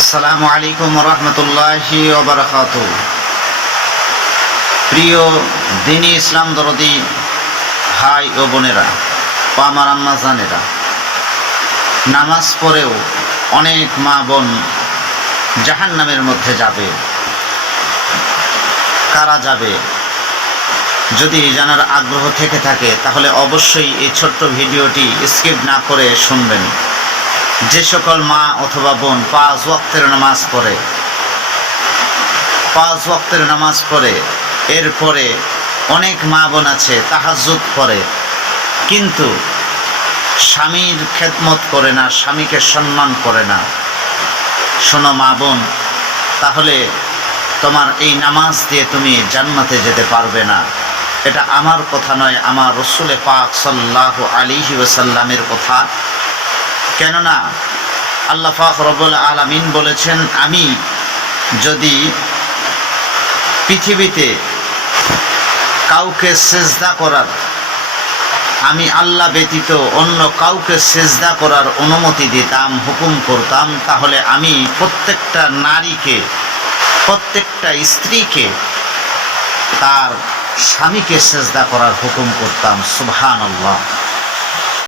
আসসালামু আলাইকুম রহমতুল্লাহি ওবরাকাত প্রিয় দিনী ইসলাম দরদি ভাই ও বোনেরা ও আমার আম্মা জানেরা, নামাজ পড়েও অনেক মা বোন জাহান নামের মধ্যে যাবে, কারা যাবে? যদি জানার আগ্রহ থেকে থাকে তাহলে অবশ্যই এই ছোট্ট ভিডিওটি স্কিপ না করে শুনবেন। যে সকল মা অথবা বোন পাঁচ ওয়াক্তের নামাজ পড়ে, পাঁচ ওয়াক্তের নামাজ পড়ে, এরপরে অনেক মা বোন আছে তাহাজুদ পড়ে, কিন্তু স্বামীর খেদমত করে না, স্বামীকে সম্মান করে না। শোনো মা বোন, তাহলে তোমার এই নামাজ দিয়ে তুমি জান্নাতে যেতে পারবে না। এটা আমার কথা নয়, আমার রসুলে পাক সাল্লাহ আলিহি ওসাল্লামের কথা। কেননা আল্লাহ পাক রব্বুল আলামিন বলেছেন, আমি যদি পৃথিবীতে কাউকে সেজদা করার, আমি আল্লাহ ব্যতীত অন্য কাউকে সেজদা করার অনুমতি দিতাম, হুকুম করতাম, তাহলে আমি প্রত্যেকটা নারীকে, প্রত্যেকটা স্ত্রীকে তার স্বামীকে সেজদা করার হুকুম করতাম। সুবহান আল্লাহ